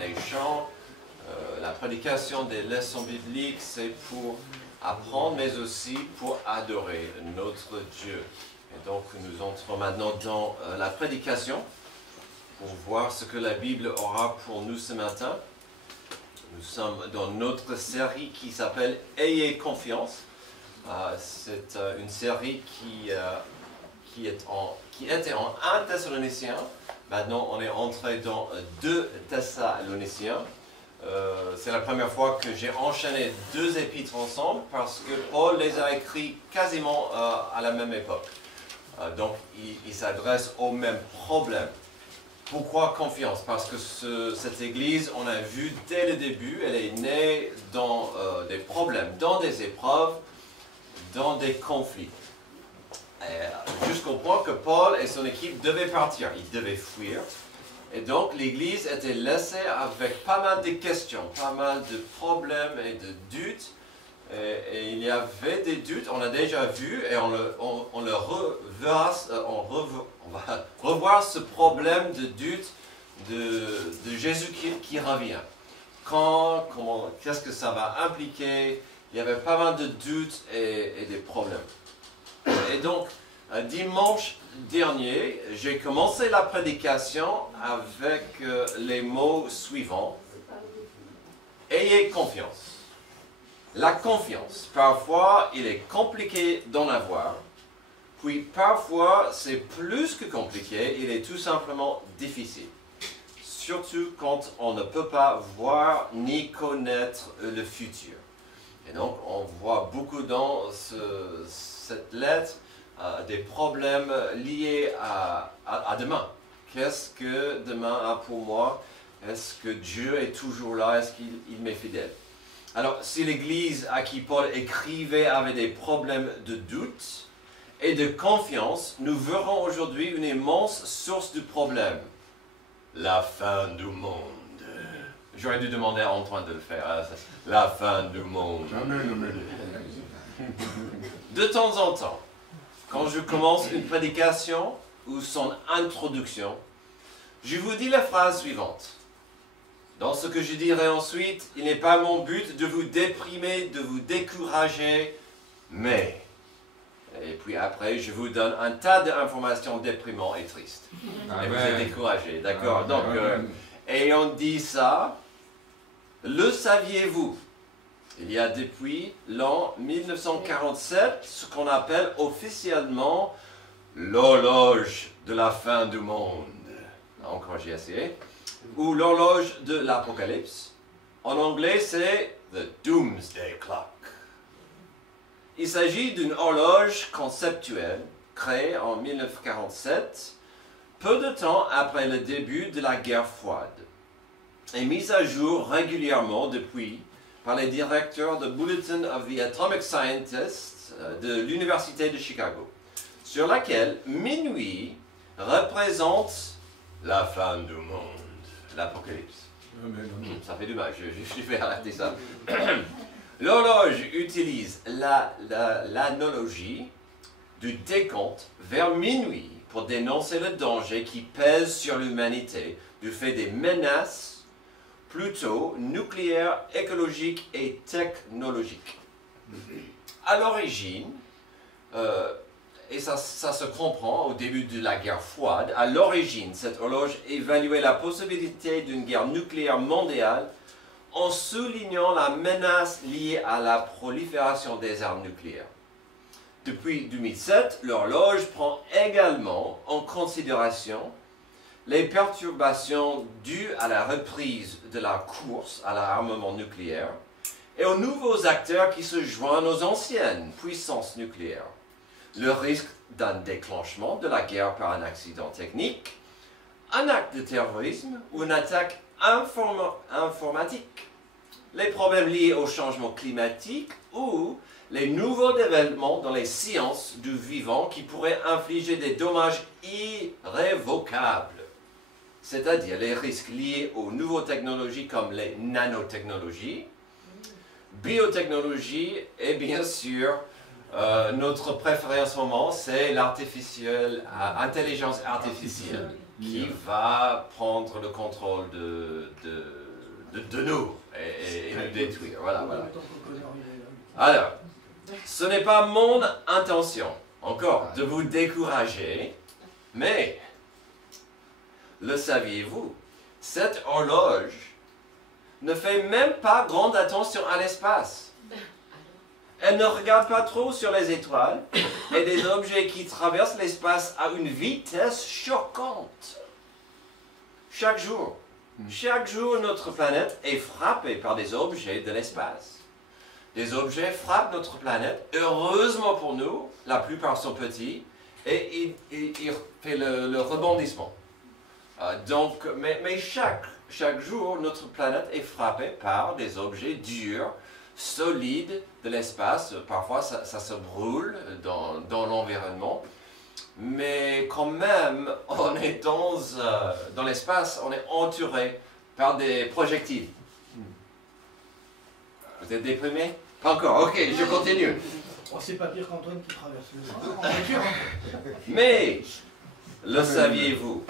les chants, la prédication des leçons bibliques, c'est pour apprendre, mais aussi pour adorer notre Dieu. Et donc, nous entrons maintenant dans la prédication pour voir ce que la Bible aura pour nous ce matin. Nous sommes dans notre série qui s'appelle « Ayez confiance ». C'est une série qui était en 1 Thessaloniciens. Maintenant, on est entré dans 2 Thessaloniciens. C'est la première fois que j'ai enchaîné 2 épîtres ensemble parce que Paul les a écrits quasiment à la même époque. Donc, il s'adresse au même problème. Pourquoi confiance? Parce que cette église, on a vu dès le début, elle est née dans des problèmes, dans des épreuves, dans des conflits. Jusqu'au point que Paul et son équipe devaient partir, ils devaient fuir. Et donc l'église était laissée avec pas mal de questions, pas mal de problèmes et de doutes. Et il y avait des doutes, on a déjà vu, et on va revoir ce problème de doute de Jésus qui revient. Qu'est-ce que ça va impliquer? Il y avait pas mal de doutes et des problèmes. Et donc, dimanche dernier, j'ai commencé la prédication avec les mots suivants. Ayez confiance. La confiance, parfois, il est compliqué d'en avoir. Puis, parfois, c'est plus que compliqué, il est tout simplement difficile. Surtout quand on ne peut pas voir ni connaître le futur. Et donc, on voit beaucoup dans cette lettre des problèmes liés à demain. Qu'est-ce que demain a pour moi? Est-ce que Dieu est toujours là? Est-ce qu'il m'est fidèle? Alors, si l'Église à qui Paul écrivait avait des problèmes de doute et de confiance, nous verrons aujourd'hui une immense source de problème. La fin du monde. J'aurais dû demander à Antoine de le faire. La fin du monde. De temps en temps, quand je commence une prédication ou son introduction, je vous dis la phrase suivante. Dans ce que je dirai ensuite, il n'est pas mon but de vous déprimer, de vous décourager, mais... Et puis après, je vous donne un tas d'informations déprimantes et tristes. Et vous êtes découragés, d'accord? Donc, ayant dit ça, le saviez-vous? Il y a depuis l'an 1947 ce qu'on appelle officiellement l'horloge de la fin du monde. Encore j'ai essayé. Ou l'horloge de l'Apocalypse. En anglais, c'est the Doomsday Clock. Il s'agit d'une horloge conceptuelle créée en 1947, peu de temps après le début de la guerre froide, et mise à jour régulièrement depuis par les directeurs de Bulletin of the Atomic Scientists de l'Université de Chicago, sur laquelle minuit représente la fin du monde. L'Apocalypse. Ça fait du mal, je vais arrêter ça. L'horloge utilise l'analogie du décompte vers minuit pour dénoncer le danger qui pèse sur l'humanité du fait des menaces plutôt nucléaires, écologiques et technologiques. À l'origine, et ça se comprend au début de la guerre froide, à l'origine, cette horloge évaluait la possibilité d'une guerre nucléaire mondiale en soulignant la menace liée à la prolifération des armes nucléaires. Depuis 2007, l'horloge prend également en considération les perturbations dues à la reprise de la course à l'armement nucléaire et aux nouveaux acteurs qui se joignent aux anciennes puissances nucléaires. Le risque d'un déclenchement de la guerre par un accident technique, un acte de terrorisme ou une attaque informatique, les problèmes liés au changement climatique ou les nouveaux développements dans les sciences du vivant qui pourraient infliger des dommages irrévocables, c'est-à-dire les risques liés aux nouvelles technologies comme les nanotechnologies, biotechnologie et bien sûr notre préféré en ce moment, c'est l'intelligence artificielle qui va prendre le contrôle de de nous et nous détruire. Voilà, voilà. Alors, ce n'est pas mon intention, encore, de vous décourager, mais, le saviez-vous, cette horloge ne fait même pas grande attention à l'espace. Elle ne regarde pas trop sur les étoiles et des objets qui traversent l'espace à une vitesse choquante. Chaque jour, notre planète est frappée par des objets de l'espace. Des objets frappent notre planète. Heureusement pour nous, la plupart sont petits et ils font le rebondissement. Mais chaque jour, notre planète est frappée par des objets durs, solides de l'espace. Parfois, ça se brûle dans l'environnement. Mais quand même, on est dans l'espace, on est entouré par des projectiles. Vous êtes déprimé? Pas encore, ok, je continue. Oh, c'est pas pire qu'Antoine qui traverse le train en voiture. Mais, le saviez-vous?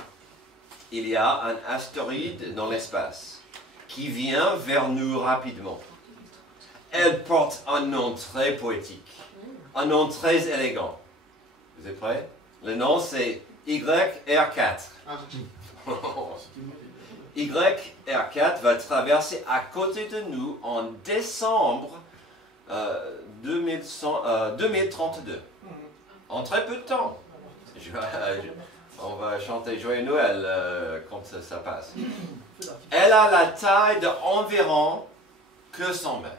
Il y a un astéroïde dans l'espace qui vient vers nous rapidement. Elle porte un nom très poétique, un nom très élégant. Vous êtes prêts? Le nom c'est YR4. YR4 va traverser à côté de nous en décembre 2032. En très peu de temps. On va chanter Joyeux Noël quand ça passe. Elle a la taille d'environ que 100 mètres.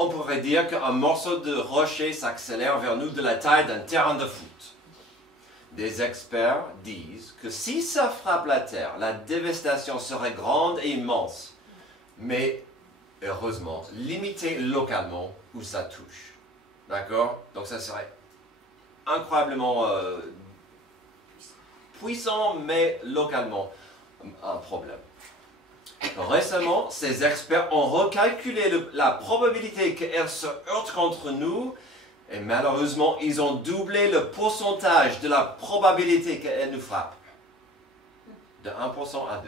On pourrait dire qu'un morceau de rocher s'accélère vers nous de la taille d'un terrain de foot. Des experts disent que si ça frappe la Terre, la dévastation serait grande et immense, mais heureusement limitée localement où ça touche. D'accord? Donc ça serait incroyablement puissant, mais localement un problème. Récemment, ces experts ont recalculé la probabilité qu'elle se heurte contre nous et malheureusement, ils ont doublé le pourcentage de la probabilité qu'elle nous frappe. De 1% à 2%.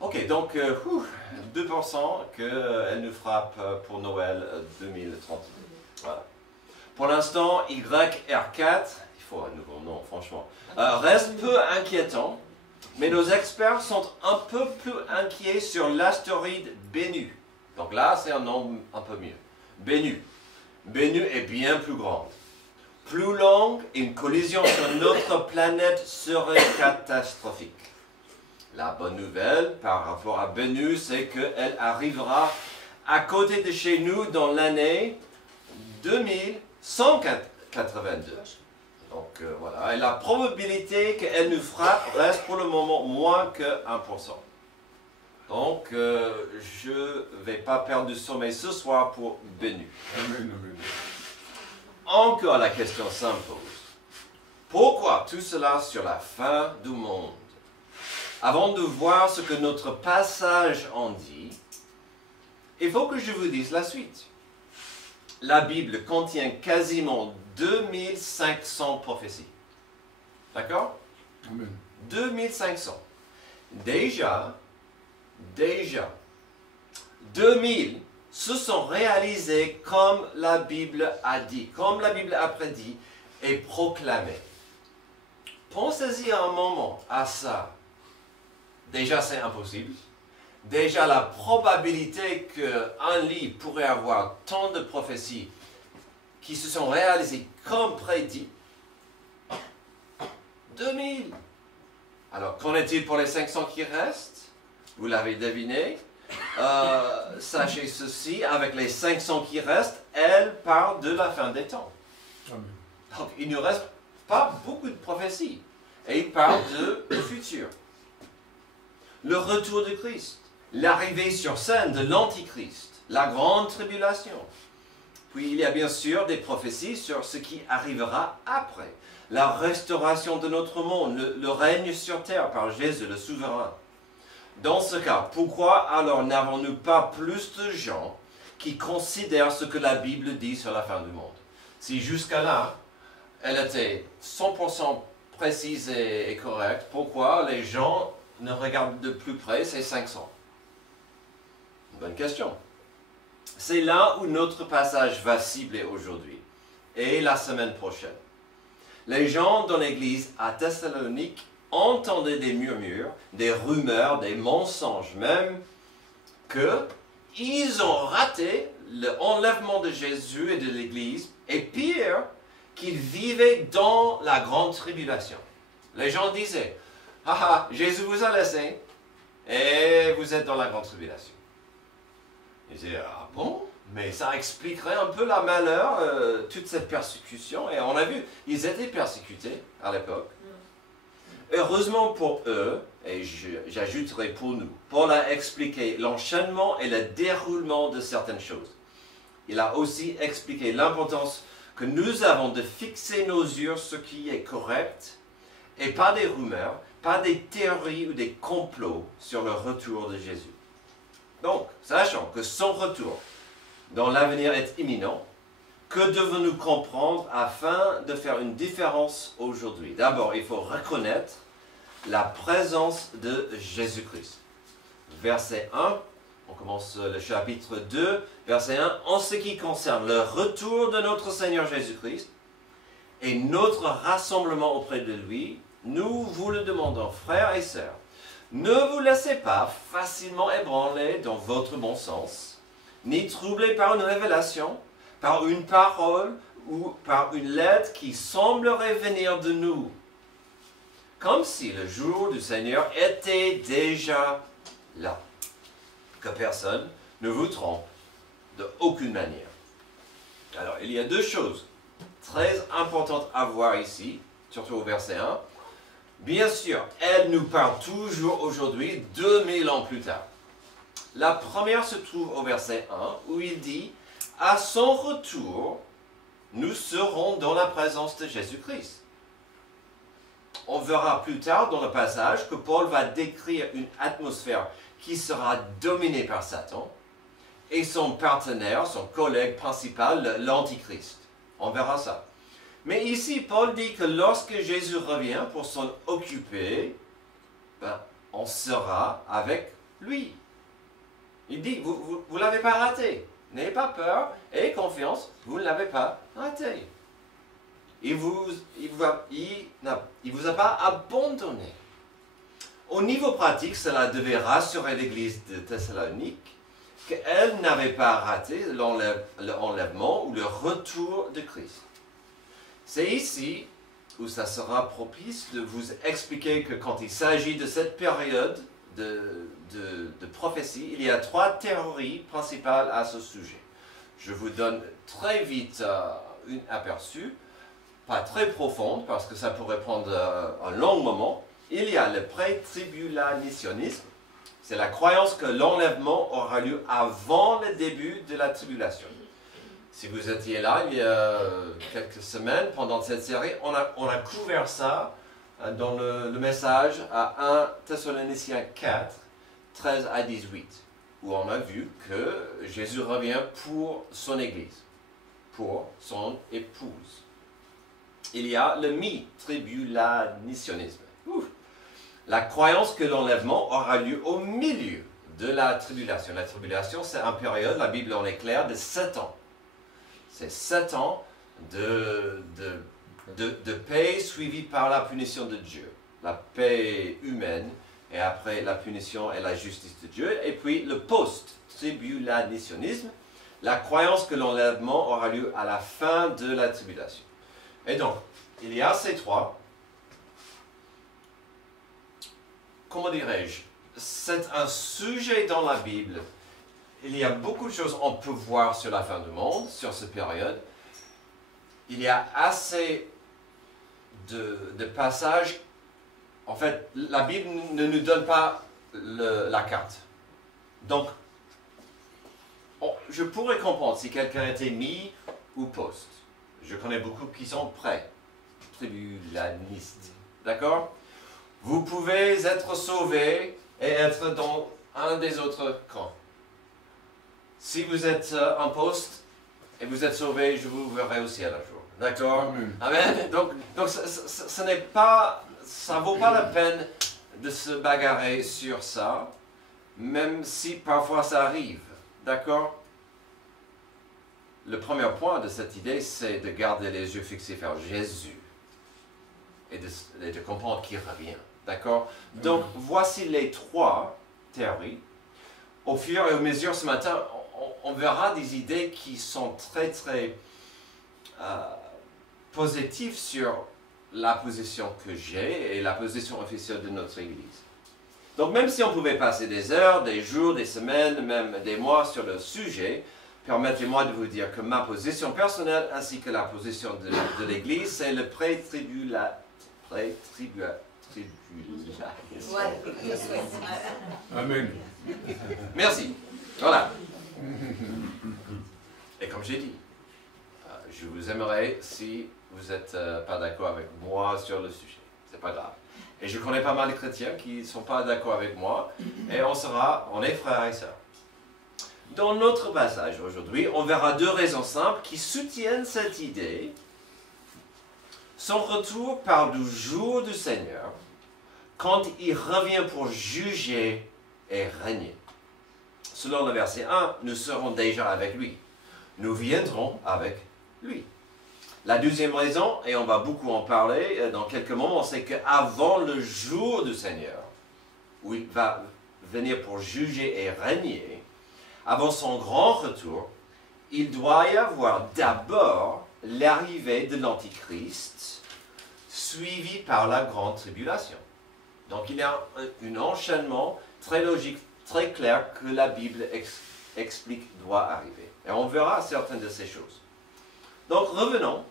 Ok, donc 2% qu'elle nous frappe pour Noël 2030. Voilà. Pour l'instant, YR4, il faut un nouveau nom franchement, reste peu inquiétant. Mais nos experts sont un peu plus inquiets sur l'astéroïde Bennu. Donc là, c'est un nom un peu mieux. Bennu. Bennu est bien plus grande. Plus longue, une collision sur notre planète serait catastrophique. La bonne nouvelle par rapport à Bennu, c'est qu'elle arrivera à côté de chez nous dans l'année 2182. Donc voilà, et la probabilité qu'elle nous frappe reste pour le moment moins que 1%. Donc je ne vais pas perdre du sommeil ce soir pour Bennu. Encore la question s'impose. Pourquoi tout cela sur la fin du monde? Avant de voir ce que notre passage en dit, il faut que je vous dise la suite. La Bible contient quasiment 2500 prophéties. D'accord? 2500. Déjà, 2000 se sont réalisés comme la Bible a dit, comme la Bible a prédit et proclamé. Pensez-y un moment à ça. Déjà, c'est impossible. Déjà, la probabilité qu'un livre pourrait avoir tant de prophéties qui se sont réalisées comme prédit, 2000. Alors, qu'en est-il pour les 500 qui restent? Vous l'avez deviné. Sachez ceci, avec les 500 qui restent, elle parle de la fin des temps. Donc, il ne reste pas beaucoup de prophéties. Et il parle du futur. Le retour de Christ. L'arrivée sur scène de l'Antichrist. La grande tribulation. Puis il y a bien sûr des prophéties sur ce qui arrivera après. La restauration de notre monde, le règne sur terre par Jésus le souverain. Dans ce cas, pourquoi alors n'avons-nous pas plus de gens qui considèrent ce que la Bible dit sur la fin du monde? Si jusqu'à là, elle était 100% précise et correcte, pourquoi les gens ne regarde de plus près, c'est 500. Bonne question. C'est là où notre passage va cibler aujourd'hui et la semaine prochaine. Les gens dans l'église à Thessalonique entendaient des murmures, des rumeurs, des mensonges même, qu'ils ont raté l'enlèvement de Jésus et de l'église, et pire, qu'ils vivaient dans la grande tribulation. Les gens disaient, « Ah, Jésus vous a laissé, et vous êtes dans la grande tribulation. » Ils disaient, « Ah bon? Mais ça expliquerait un peu la malheur, toute cette persécution. » Et on a vu, ils étaient persécutés à l'époque. Heureusement pour eux, et j'ajouterai pour nous, Paul a expliqué l'enchaînement et le déroulement de certaines choses. Il a aussi expliqué l'importance que nous avons de fixer nos yeux sur ce qui est correct, et pas des rumeurs, pas des théories ou des complots sur le retour de Jésus. Donc, sachant que son retour dans l'avenir est imminent, que devons-nous comprendre afin de faire une différence aujourd'hui? D'abord, il faut reconnaître la présence de Jésus-Christ. Verset 1, on commence le chapitre 2, verset 1. En ce qui concerne le retour de notre Seigneur Jésus-Christ et notre rassemblement auprès de lui, nous vous le demandons, frères et sœurs, ne vous laissez pas facilement ébranler dans votre bon sens, ni troubler par une révélation, par une parole ou par une lettre qui semblerait venir de nous, comme si le jour du Seigneur était déjà là. Que personne ne vous trompe de aucune manière. Alors, il y a deux choses très importantes à voir ici, surtout au verset 1. Bien sûr, elle nous parle toujours aujourd'hui, 2000 ans plus tard. La première se trouve au verset 1, où il dit « À son retour, nous serons dans la présence de Jésus-Christ. » On verra plus tard dans le passage que Paul va décrire une atmosphère qui sera dominée par Satan et son partenaire, son collègue principal, l'Antichrist. On verra ça. Mais ici, Paul dit que lorsque Jésus revient pour s'en occuper, on sera avec lui. Il dit, vous ne l'avez pas raté. N'ayez pas peur, ayez confiance, vous ne l'avez pas raté. Il vous a pas abandonné. Au niveau pratique, cela devait rassurer l'église de Thessalonique qu'elle n'avait pas raté l'enlèvement ou le retour de Christ. C'est ici où ça sera propice de vous expliquer que quand il s'agit de cette période de prophétie, il y a trois théories principales à ce sujet. Je vous donne très vite un aperçu, pas très profonde parce que ça pourrait prendre un long moment. Il y a le pré-tribulationnisme, c'est la croyance que l'enlèvement aura lieu avant le début de la tribulation. Si vous étiez là il y a quelques semaines, pendant cette série, on a couvert ça dans le message à 1 Thessaloniciens 4, 13 à 18, où on a vu que Jésus revient pour son Église, pour son épouse. Il y a le mi-tribulationnisme. La croyance que l'enlèvement aura lieu au milieu de la tribulation. La tribulation, c'est une période, la Bible en est claire, de 7 ans. C'est 7 ans de paix suivie par la punition de Dieu. La paix humaine, et après la punition et la justice de Dieu. Et puis le post-tribulationnisme, la croyance que l'enlèvement aura lieu à la fin de la tribulation. Et donc, il y a ces trois. Comment dirais-je? C'est un sujet dans la Bible. Il y a beaucoup de choses qu'on peut voir sur la fin du monde, sur cette période. Il y a assez de passages. En fait, la Bible ne nous donne pas la carte. Donc, je pourrais comprendre si quelqu'un était mi ou post. Je connais beaucoup qui sont prêts, tribulanistes. D'accord? Vous pouvez être sauvé et être dans un des autres camps. Si vous êtes en poste et vous êtes sauvé, je vous verrai au ciel un jour. D'accord? Amen. Donc ce n'est pas, ça vaut pas la peine de se bagarrer sur ça, même si parfois ça arrive. D'accord? Le premier point de cette idée, c'est de garder les yeux fixés vers Jésus et de comprendre qu'il revient. D'accord? Donc, voici les trois théories. Au fur et à mesure, ce matin, on verra des idées qui sont très positives sur la position que j'ai et la position officielle de notre Église. Donc, même si on pouvait passer des heures, des jours, des semaines, même des mois sur le sujet, permettez-moi de vous dire que ma position personnelle ainsi que la position de l'Église, c'est le pré-tribulationnisme. Amen. Merci. Voilà. Et comme j'ai dit, je vous aimerais si vous n'êtes pas d'accord avec moi sur le sujet. C'est pas grave. Et je connais pas mal de chrétiens qui ne sont pas d'accord avec moi. Et on est frères et sœurs. Dans notre passage aujourd'hui, on verra deux raisons simples qui soutiennent cette idée. Son retour parle du jour du Seigneur, quand il revient pour juger et régner. Selon le verset 1, nous serons déjà avec lui. Nous viendrons avec lui. La deuxième raison, et on va beaucoup en parler dans quelques moments, c'est qu'avant le jour du Seigneur, où il va venir pour juger et régner, avant son grand retour, il doit y avoir d'abord l'arrivée de l'Antichrist, suivi par la grande tribulation. Donc il y a un enchaînement très logique, très clair que la Bible explique doit arriver. Et on verra certaines de ces choses. Donc revenons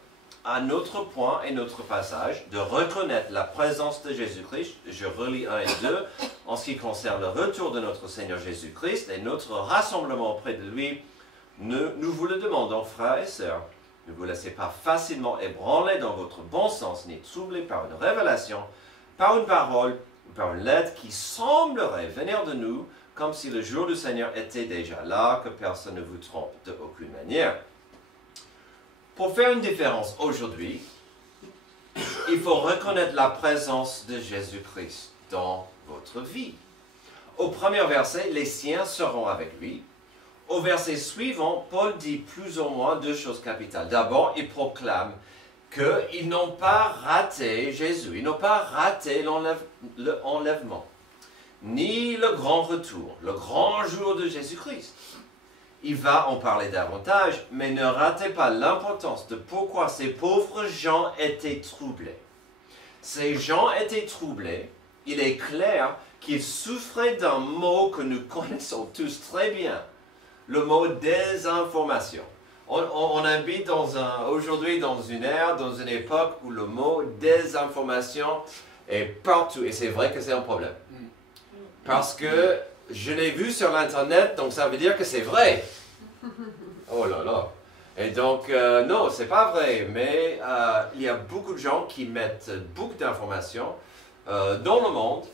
à notre point et notre passage de reconnaître la présence de Jésus-Christ. Je relis 1 et 2 en ce qui concerne le retour de notre Seigneur Jésus-Christ et notre rassemblement auprès de lui. Nous vous le demandons, frères et sœurs, ne vous laissez pas facilement ébranler dans votre bon sens, ni troubler par une révélation, par une parole ou par une lettre qui semblerait venir de nous, comme si le jour du Seigneur était déjà là, que personne ne vous trompe de aucune manière. Pour faire une différence aujourd'hui, il faut reconnaître la présence de Jésus-Christ dans votre vie. Au premier verset, les siens seront avec lui. Au verset suivant, Paul dit plus ou moins deux choses capitales. D'abord, il proclame qu'ils n'ont pas raté Jésus, ils n'ont pas raté l'enlèvement, ni le grand retour, le grand jour de Jésus-Christ. Il va en parler davantage, mais ne ratez pas l'importance de pourquoi ces pauvres gens étaient troublés. Ces gens étaient troublés, il est clair qu'ils souffraient d'un mot que nous connaissons tous très bien, le mot désinformation. On habite aujourd'hui dans une ère, dans une époque où le mot désinformation est partout, et c'est vrai que c'est un problème. Parce que je l'ai vu sur l'Internet, donc ça veut dire que c'est vrai. Oh là là. Et donc, non, c'est pas vrai, mais il y a beaucoup de gens qui mettent beaucoup d'informations dans le monde.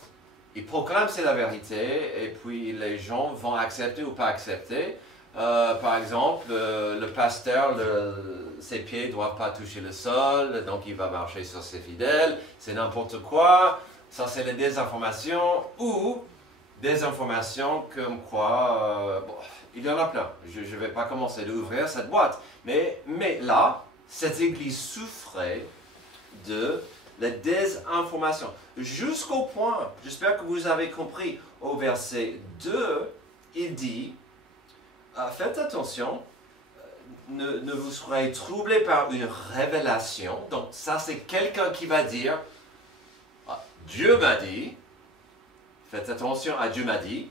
Ils proclament c'est la vérité, et puis les gens vont accepter ou pas accepter. Par exemple, le pasteur, ses pieds ne doivent pas toucher le sol, donc il va marcher sur ses fidèles. C'est n'importe quoi. Ça, c'est la désinformation ou des informations comme quoi, bon, il y en a plein. Je ne vais pas commencer d'ouvrir cette boîte. Mais là, cette église souffrait de la désinformation. Jusqu'au point, j'espère que vous avez compris, au verset 2, il dit, faites attention, ne vous soyez troublés par une révélation. Donc ça, c'est quelqu'un qui va dire, Dieu m'a dit, faites attention à Dieu m'a dit,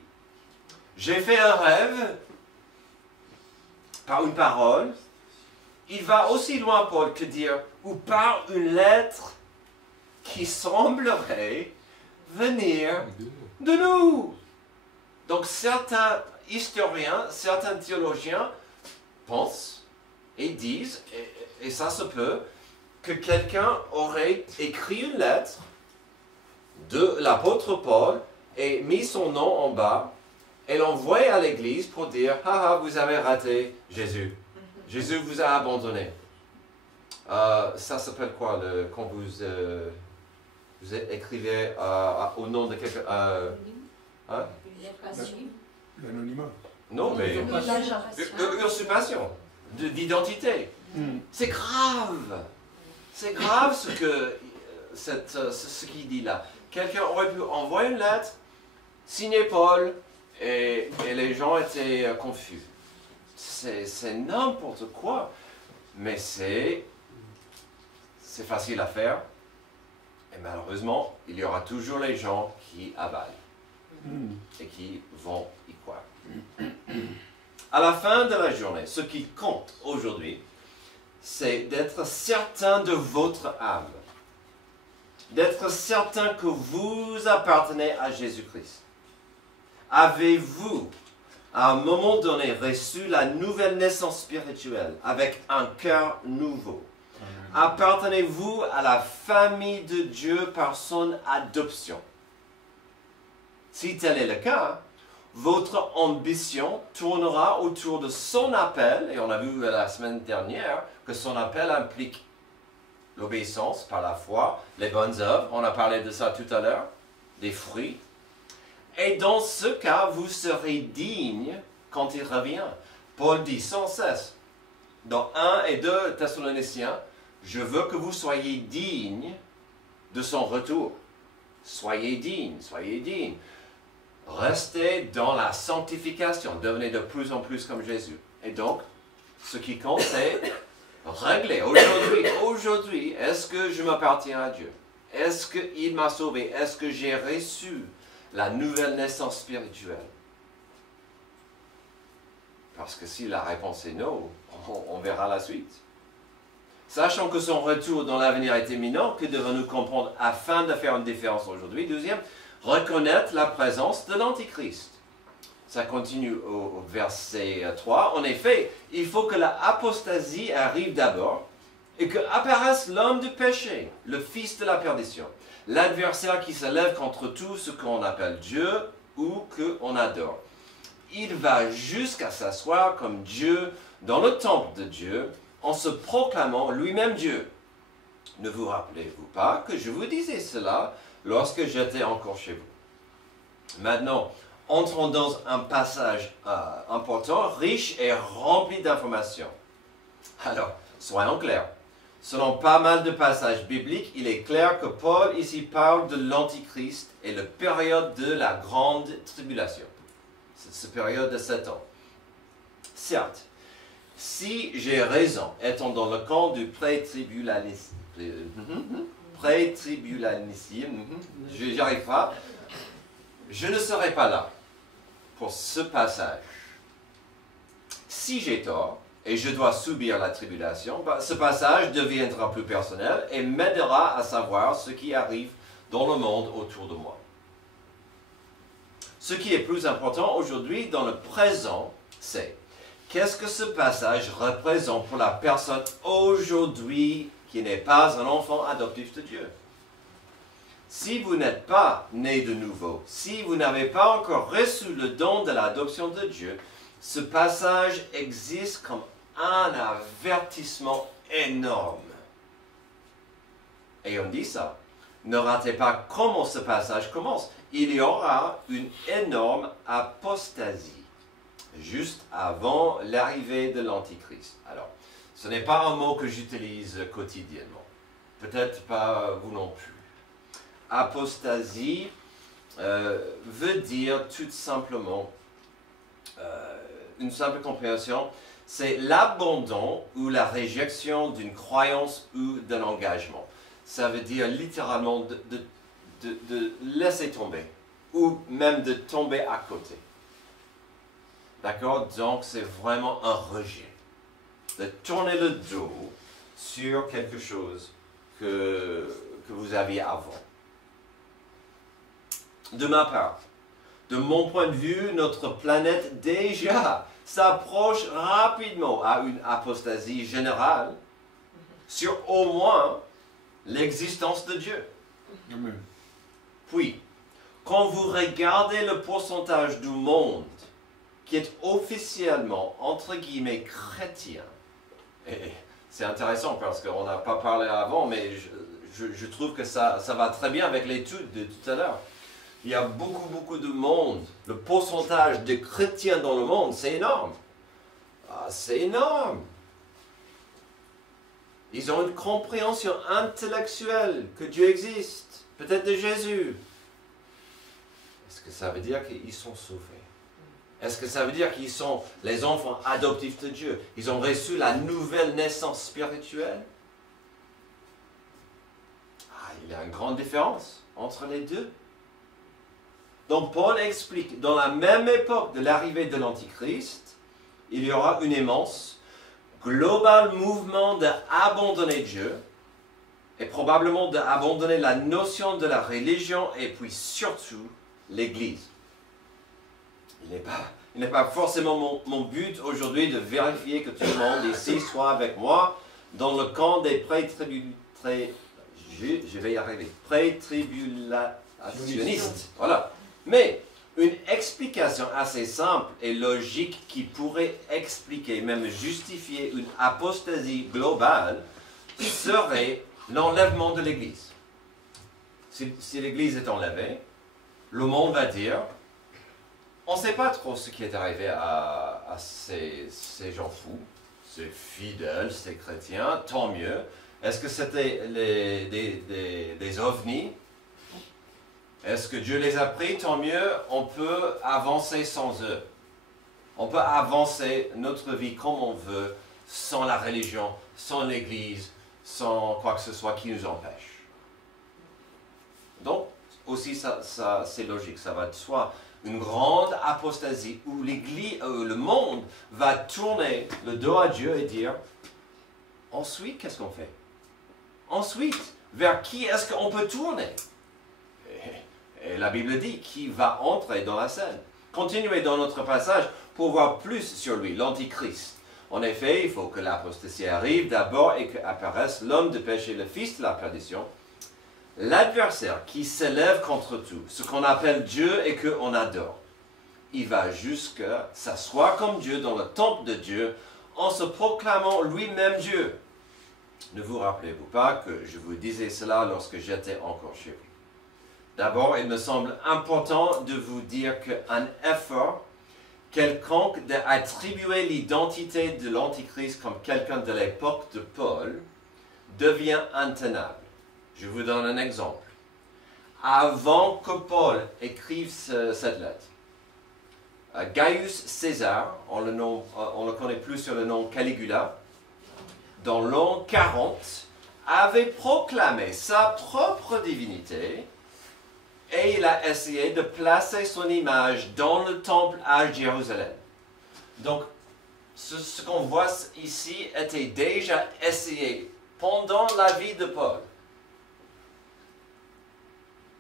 j'ai fait un rêve par une parole. Il va aussi loin, Paul, que dire, ou par une lettre qui semblerait venir de nous. Donc certains historiens, certains théologiens pensent et disent, et ça se peut, que quelqu'un aurait écrit une lettre de l'apôtre Paul et mis son nom en bas et l'envoyé à l'église pour dire « Ah, vous avez raté Jésus. Jésus vous a abandonné. » Ça s'appelle quoi quand vous Vous écrivez au nom de quelqu'un. Hein? L'anonymat. Non, mais usurpation d'identité. C'est grave. C'est grave ce qu'il dit là. Quelqu'un aurait pu envoyer une lettre, signer Paul, et les gens étaient confus. C'est n'importe quoi. Mais c'est facile à faire. Et malheureusement, il y aura toujours les gens qui avalent et qui vont y croire. À la fin de la journée, ce qui compte aujourd'hui, c'est d'être certain de votre âme. D'être certain que vous appartenez à Jésus-Christ. Avez-vous, à un moment donné, reçu la nouvelle naissance spirituelle avec un cœur nouveau? Appartenez-vous à la famille de Dieu par son adoption? Si tel est le cas, votre ambition tournera autour de son appel, et on a vu la semaine dernière que son appel implique l'obéissance par la foi, les bonnes œuvres, on a parlé de ça tout à l'heure, des fruits. Et dans ce cas, vous serez digne quand il revient. Paul dit sans cesse, dans 1 et 2 Thessaloniciens, je veux que vous soyez dignes de son retour. Soyez dignes, soyez dignes. Restez dans la sanctification, devenez de plus en plus comme Jésus. Et donc, ce qui compte, c'est régler. Aujourd'hui, est-ce que je m'appartiens à Dieu? Est-ce qu'il m'a sauvé? Est-ce que j'ai reçu la nouvelle naissance spirituelle? Parce que si la réponse est non, on verra la suite. Sachant que son retour dans l'avenir est imminent, que devons-nous comprendre afin de faire une différence aujourd'hui? Deuxième, reconnaître la présence de l'Antichrist. Ça continue au verset 3. En effet, il faut que l'apostasie arrive d'abord et qu'apparaisse l'homme du péché, le fils de la perdition, l'adversaire qui se lève contre tout ce qu'on appelle Dieu ou qu'on adore. Il va jusqu'à s'asseoir comme Dieu dans le temple de Dieu en se proclamant lui-même Dieu. Ne vous rappelez-vous pas que je vous disais cela lorsque j'étais encore chez vous? Maintenant, entrons dans un passage important, riche et rempli d'informations. Alors, soyons clairs. Selon pas mal de passages bibliques, il est clair que Paul ici parle de l'Antichrist et la période de la grande tribulation. C'est cette période de 7 ans. Certes, si j'ai raison, étant dans le camp du pré-tribulanisme, j'y arrive pas, je ne serai pas là pour ce passage. Si j'ai tort, et je dois subir la tribulation, ce passage deviendra plus personnel et m'aidera à savoir ce qui arrive dans le monde autour de moi. Ce qui est plus important aujourd'hui dans le présent, c'est qu'est-ce que ce passage représente pour la personne aujourd'hui qui n'est pas un enfant adoptif de Dieu? Si vous n'êtes pas né de nouveau, si vous n'avez pas encore reçu le don de l'adoption de Dieu, ce passage existe comme un avertissement énorme. Et on dit ça. Ne ratez pas comment ce passage commence. Il y aura une énorme apostasie juste avant l'arrivée de l'Antichrist. Alors, ce n'est pas un mot que j'utilise quotidiennement. Peut-être pas vous non plus. Apostasie veut dire tout simplement, une simple compréhension, c'est l'abandon ou la réjection d'une croyance ou d'un engagement. Ça veut dire littéralement de laisser tomber ou même de tomber à côté. D'accord? Donc c'est vraiment un rejet. De tourner le dos sur quelque chose que vous aviez avant. De ma part, de mon point de vue, notre planète déjà s'approche rapidement à une apostasie générale sur au moins l'existence de Dieu. Amen. Puis, quand vous regardez le pourcentage du monde qui est officiellement, entre guillemets, chrétien, et c'est intéressant parce qu'on n'a pas parlé avant, mais je trouve que ça va très bien avec l'étude de tout à l'heure. Il y a beaucoup de monde. Le pourcentage de chrétiens dans le monde, c'est énorme. Ah, c'est énorme. Ils ont une compréhension intellectuelle que Dieu existe, peut-être de Jésus. Est-ce que ça veut dire qu'ils sont sauvés? Est-ce que ça veut dire qu'ils sont les enfants adoptifs de Dieu? Ils ont reçu la nouvelle naissance spirituelle? Ah, il y a une grande différence entre les deux. Donc Paul explique, dans la même époque de l'arrivée de l'Antichrist, il y aura une immense, global mouvement d'abandonner Dieu, et probablement d'abandonner la notion de la religion, et puis surtout l'Église. Il n'est pas forcément mon but aujourd'hui de vérifier que tout le monde ici soit avec moi dans le camp des pré-tribulationnistes. Voilà. Mais une explication assez simple et logique qui pourrait expliquer, même justifier une apostasie globale serait l'enlèvement de l'Église. Si l'Église est enlevée, le monde va dire: on ne sait pas trop ce qui est arrivé à ces gens fous, ces fidèles, ces chrétiens, tant mieux. Est-ce que c'était des ovnis? Est-ce que Dieu les a pris? Tant mieux, on peut avancer sans eux. On peut avancer notre vie comme on veut, sans la religion, sans l'Église, sans quoi que ce soit qui nous empêche. Donc, aussi, ça c'est logique, ça va de soi. Une grande apostasie où l'Église, le monde va tourner le dos à Dieu et dire: ensuite, qu'est-ce qu'on fait? Ensuite, vers qui est-ce qu'on peut tourner? Et la Bible dit qui va entrer dans la scène. Continuez dans notre passage pour voir plus sur lui, l'Antichrist. En effet, il faut que l'apostasie arrive d'abord et qu'apparaisse l'homme de péché, le fils de la perdition, l'adversaire qui s'élève contre tout, ce qu'on appelle Dieu et qu'on adore. Il va jusqu'à s'asseoir comme Dieu dans le temple de Dieu en se proclamant lui-même Dieu. Ne vous rappelez-vous pas que je vous disais cela lorsque j'étais encore chez vous? D'abord, il me semble important de vous dire qu'un effort quelconque d'attribuer l'identité de l'Antichrist comme quelqu'un de l'époque de Paul devient intenable. Je vous donne un exemple. Avant que Paul écrive cette lettre, Gaius César, on le connaît plus sur le nom Caligula, dans l'an 40, avait proclamé sa propre divinité et il a essayé de placer son image dans le temple à Jérusalem. Donc, ce qu'on voit ici était déjà essayé pendant la vie de Paul.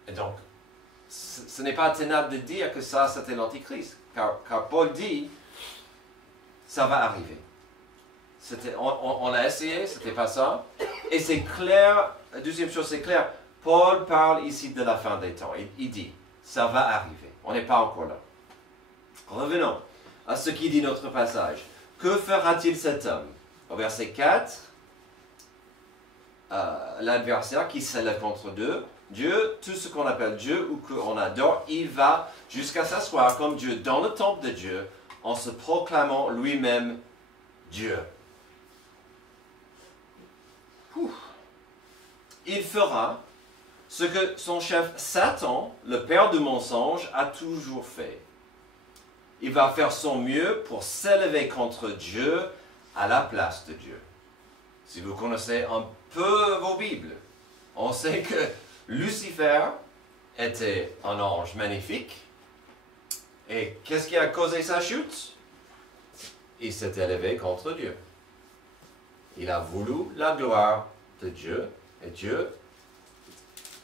Et donc, ce n'est pas tenable de dire que ça, c'était l'Antichrist. Car Paul dit, ça va arriver. On a essayé, c'était pas ça. Et c'est clair, la deuxième chose, c'est clair. Paul parle ici de la fin des temps. Il dit, ça va arriver. On n'est pas encore là. Revenons à ce qui dit notre passage. Que fera-t-il cet homme? Au verset 4, l'adversaire qui s'élève contre Dieu, tout ce qu'on appelle Dieu ou qu'on adore, il va jusqu'à s'asseoir comme Dieu dans le temple de Dieu en se proclamant lui-même Dieu. Il fera ce que son chef Satan, le père du mensonge, a toujours fait. Il va faire son mieux pour s'élever contre Dieu à la place de Dieu. Si vous connaissez un peu vos Bibles, on sait que Lucifer était un ange magnifique. Et qu'est-ce qui a causé sa chute? Il s'est élevé contre Dieu. Il a voulu la gloire de Dieu et Dieu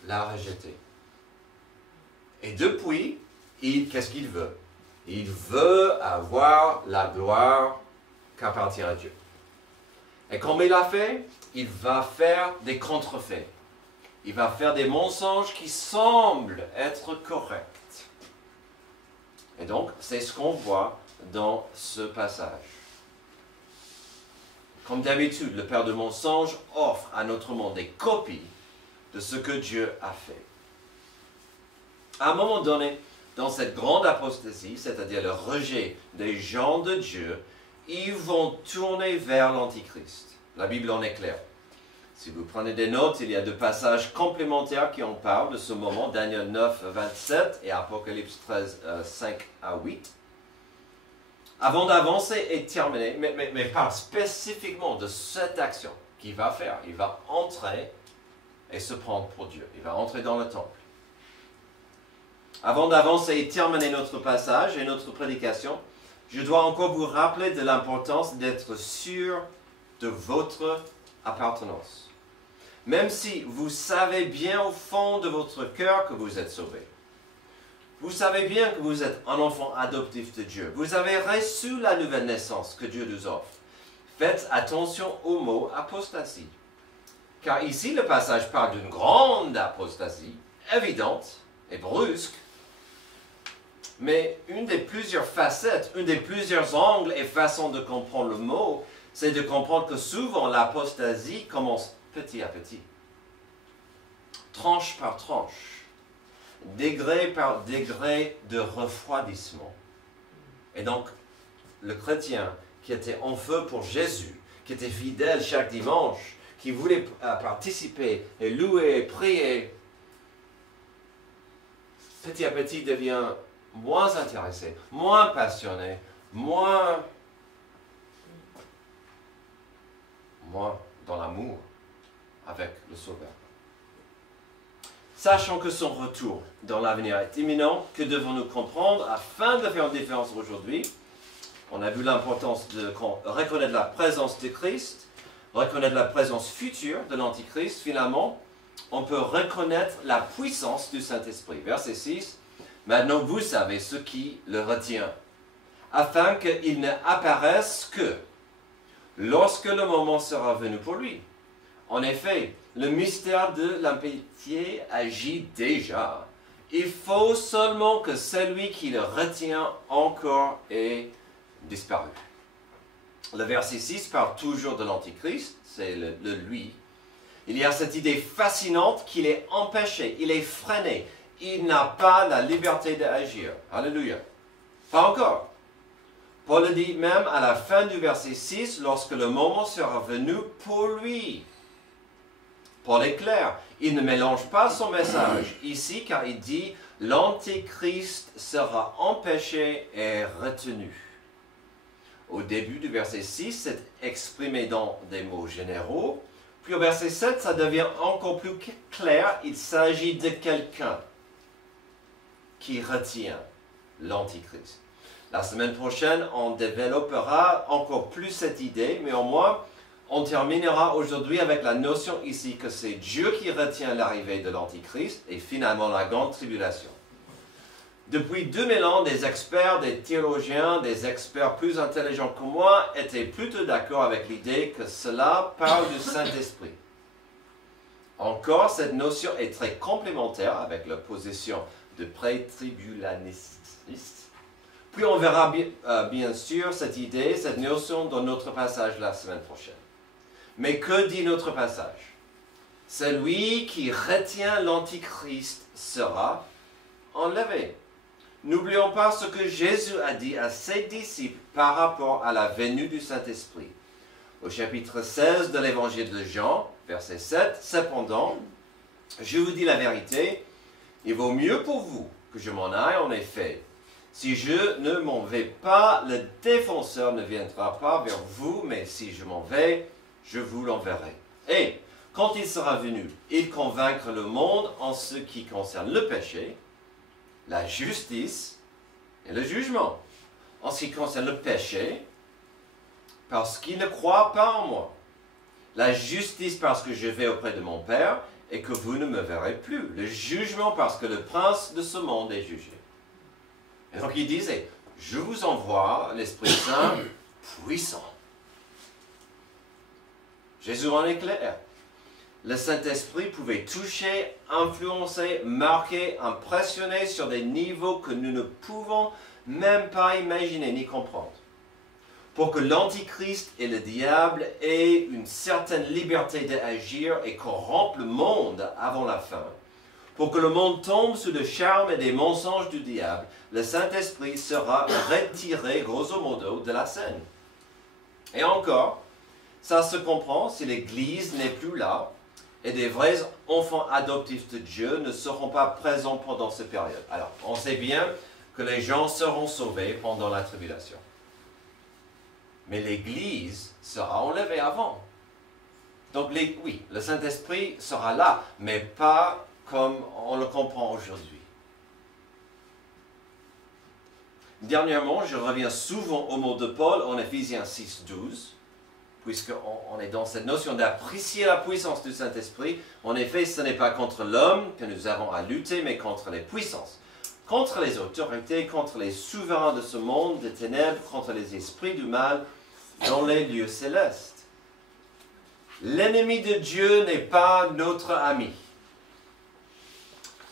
l'a rejeté. Et depuis, qu'est-ce qu'il veut? Il veut avoir la gloire qu'appartient à Dieu. Et comme il l'a fait, il va faire des contrefaits. Il va faire des mensonges qui semblent être corrects. Et donc, c'est ce qu'on voit dans ce passage. Comme d'habitude, le père de mensonges offre à notre monde des copies de ce que Dieu a fait. À un moment donné, dans cette grande apostasie, c'est-à-dire le rejet des gens de Dieu, ils vont tourner vers l'Antichrist. La Bible en est claire. Si vous prenez des notes, il y a deux passages complémentaires qui en parlent de ce moment, Daniel 9, 27 et Apocalypse 13, 5 à 8. Avant d'avancer et terminer, mais parle spécifiquement de cette action qu'il va faire. Il va entrer et se prendre pour Dieu. Il va entrer dans le temple. Avant d'avancer et terminer notre passage et notre prédication, je dois encore vous rappeler de l'importance d'être sûr de votre appartenance. Même si vous savez bien au fond de votre cœur que vous êtes sauvé. Vous savez bien que vous êtes un enfant adoptif de Dieu. Vous avez reçu la nouvelle naissance que Dieu nous offre. Faites attention au mot apostasie. Car ici, le passage parle d'une grande apostasie, évidente et brusque. Mais une des plusieurs facettes, une des plusieurs angles et façons de comprendre le mot, c'est de comprendre que souvent l'apostasie commence petit à petit. Tranche par tranche. Degré par degré de refroidissement. Et donc, le chrétien qui était en feu pour Jésus, qui était fidèle chaque dimanche, qui voulait participer et louer et prier, petit à petit devient moins intéressé, moins passionné, moins dans l'amour avec le Sauveur. Sachant que son retour dans l'avenir est imminent, que devons-nous comprendre afin de faire une différence aujourd'hui? On a vu l'importance de reconnaître la présence de Christ, reconnaître la présence future de l'Antichrist. Finalement, on peut reconnaître la puissance du Saint-Esprit. Verset 6. Maintenant, vous savez ce qui le retient, afin qu'il ne apparaisse que lorsque le moment sera venu pour lui. En effet, le mystère de l'impiété agit déjà. Il faut seulement que celui qui le retient encore ait disparu. Le verset 6 parle toujours de l'Antichrist, c'est le lui. Il y a cette idée fascinante qu'il est empêché, il est freiné. Il n'a pas la liberté d'agir. Alléluia. Pas encore. Paul le dit même à la fin du verset 6, lorsque le moment sera venu pour lui. Paul est clair, il ne mélange pas son message ici car il dit l'Antéchrist sera empêché et retenu. Au début du verset 6, c'est exprimé dans des mots généraux. Puis au verset 7, ça devient encore plus clair, il s'agit de quelqu'un qui retient l'Antichrist. La semaine prochaine, on développera encore plus cette idée, mais au moins, on terminera aujourd'hui avec la notion ici que c'est Dieu qui retient l'arrivée de l'Antichrist et finalement la grande tribulation. Depuis 2000 ans, des experts, des théologiens, des experts plus intelligents que moi étaient plutôt d'accord avec l'idée que cela parle du Saint-Esprit. Encore, cette notion est très complémentaire avec la position de pré-tribulaniste. Puis on verra bien sûr cette idée, cette notion dans notre passage la semaine prochaine. Mais que dit notre passage? Celui qui retient l'Antichrist sera enlevé. N'oublions pas ce que Jésus a dit à ses disciples par rapport à la venue du Saint-Esprit. Au chapitre 16 de l'évangile de Jean, verset 7, « Cependant, je vous dis la vérité, il vaut mieux pour vous que je m'en aille, en effet. Si je ne m'en vais pas, le défenseur ne viendra pas vers vous, mais si je m'en vais, je vous l'enverrai. Et quand il sera venu, il convaincra le monde en ce qui concerne le péché, la justice et le jugement. En ce qui concerne le péché, parce qu'il ne croit pas en moi. La justice parce que je vais auprès de mon Père et que vous ne me verrez plus. Le jugement parce que le prince de ce monde est jugé. Et donc il disait, je vous envoie l'Esprit Saint puissant. Jésus en est clair. Le Saint-Esprit pouvait toucher, influencer, marquer, impressionner sur des niveaux que nous ne pouvons même pas imaginer ni comprendre. pour que l'Antichrist et le diable aient une certaine liberté d'agir et corrompent le monde avant la fin, pour que le monde tombe sous le charme et des mensonges du diable, le Saint-Esprit sera retiré, grosso modo, de la scène. Et encore, ça se comprend si l'Église n'est plus là et des vrais enfants adoptifs de Dieu ne seront pas présents pendant cette période. Alors, on sait bien que les gens seront sauvés pendant la tribulation. Mais l'Église sera enlevée avant. Donc, oui, le Saint-Esprit sera là, mais pas comme on le comprend aujourd'hui. Dernièrement, je reviens souvent au mot de Paul en Éphésiens 6, 12, puisqu'on est dans cette notion d'apprécier la puissance du Saint-Esprit. En effet, ce n'est pas contre l'homme que nous avons à lutter, mais contre les puissances, contre les autorités, contre les souverains de ce monde des ténèbres, contre les esprits du mal dans les lieux célestes. L'ennemi de Dieu n'est pas notre ami.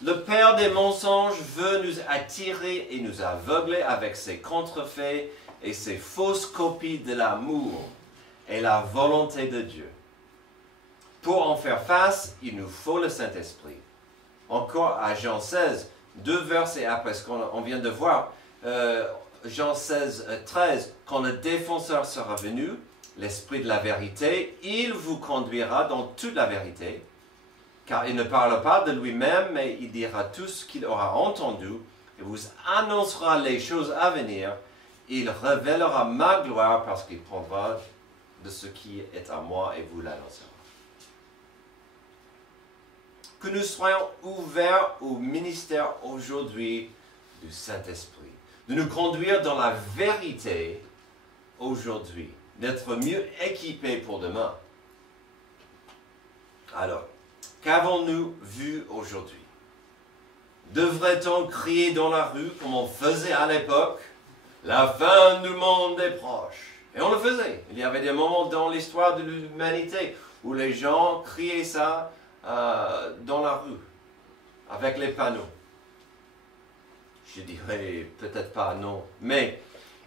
Le père des mensonges veut nous attirer et nous aveugler avec ses contrefaits et ses fausses copies de l'amour et la volonté de Dieu. Pour en faire face, il nous faut le Saint-Esprit. Encore à Jean 16, 2 versets après ce qu'on vient de voir, Jean 16, 13, quand le défenseur sera venu, l'Esprit de la vérité, il vous conduira dans toute la vérité, car il ne parle pas de lui-même, mais il dira tout ce qu'il aura entendu, et vous annoncera les choses à venir. Il révélera ma gloire, parce qu'il prendra de ce qui est à moi, et vous l'annoncera. Que nous soyons ouverts au ministère aujourd'hui du Saint-Esprit, de nous conduire dans la vérité aujourd'hui, d'être mieux équipés pour demain. Alors, qu'avons-nous vu aujourd'hui? Devrait-on crier dans la rue comme on faisait à l'époque? La fin du monde est proche. Et on le faisait. Il y avait des moments dans l'histoire de l'humanité où les gens criaient ça dans la rue, avec les panneaux. Je dirais peut-être pas non, mais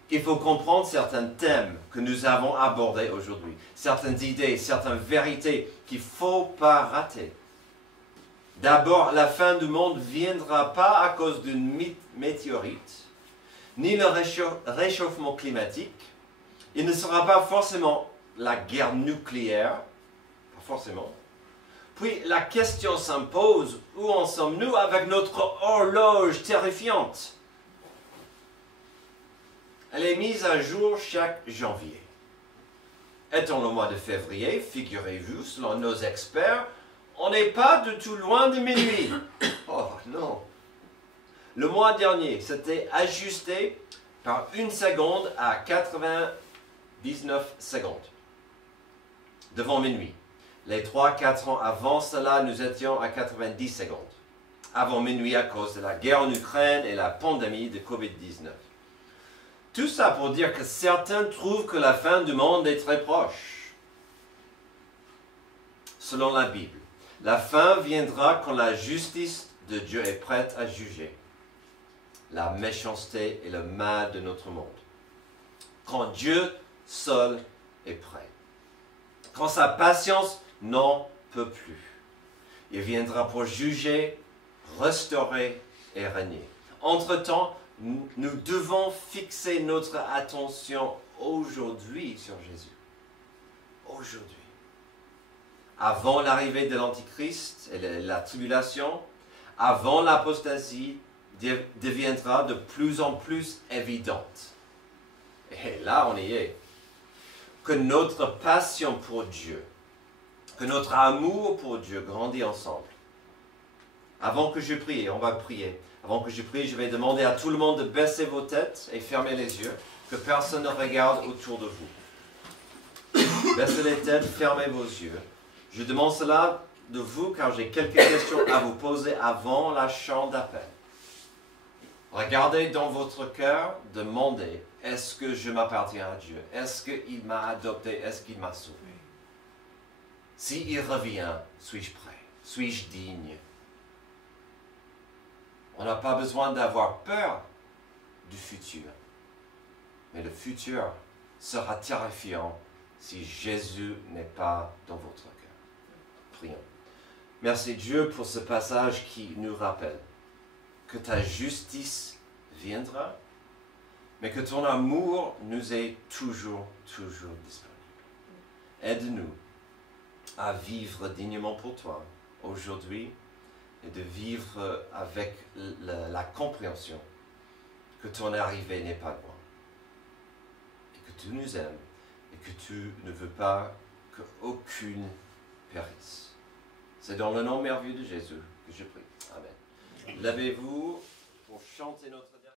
il faut comprendre certains thèmes que nous avons abordés aujourd'hui, certaines idées, certaines vérités qu'il ne faut pas rater. D'abord, la fin du monde ne viendra pas à cause d'une météorite, ni le réchauffement climatique. Il ne sera pas forcément la guerre nucléaire, pas forcément. Puis la question s'impose, où en sommes-nous avec notre horloge terrifiante? Elle est mise à jour chaque janvier. Étant le mois de février, figurez-vous, selon nos experts, on n'est pas du tout loin de minuit. Oh non! Le mois dernier, c'était ajusté par 1 seconde à 99 secondes, devant minuit. Les 3-4 ans avant cela, nous étions à 90 secondes, avant minuit à cause de la guerre en Ukraine et la pandémie de Covid-19. Tout ça pour dire que certains trouvent que la fin du monde est très proche. Selon la Bible, la fin viendra quand la justice de Dieu est prête à juger la méchanceté et le mal de notre monde. Quand Dieu seul est prêt. Quand sa patience n'en peut plus. Il viendra pour juger, restaurer et régner. Entre-temps, nous devons fixer notre attention aujourd'hui sur Jésus. Aujourd'hui. Avant l'arrivée de l'Antichrist et la tribulation, avant l'apostasie, deviendra de plus en plus évidente. Et là, on y est. Que notre passion pour Dieu, que notre amour pour Dieu grandit ensemble. Avant que je prie, on va prier. Avant que je prie, je vais demander à tout le monde de baisser vos têtes et fermer les yeux, que personne ne regarde autour de vous. Baissez les têtes, fermez vos yeux. Je demande cela de vous car j'ai quelques questions à vous poser avant la chant d'appel. Regardez dans votre cœur, demandez, est-ce que je m'appartiens à Dieu? Est-ce qu'il m'a adopté? Est-ce qu'il m'a sauvé? S'il revient, suis-je prêt? Suis-je digne? On n'a pas besoin d'avoir peur du futur. Mais le futur, sera terrifiant si Jésus n'est pas dans votre cœur. Prions. Merci Dieu pour ce passage qui nous rappelle que ta justice viendra, mais que ton amour nous est toujours disponible. Aide-nous à vivre dignement pour toi aujourd'hui et de vivre avec la compréhension que ton arrivée n'est pas loin, et que tu nous aimes et que tu ne veux pas qu'aucune périsse. C'est dans le nom merveilleux de Jésus que je prie. Amen. Levez-vous pour chanter notre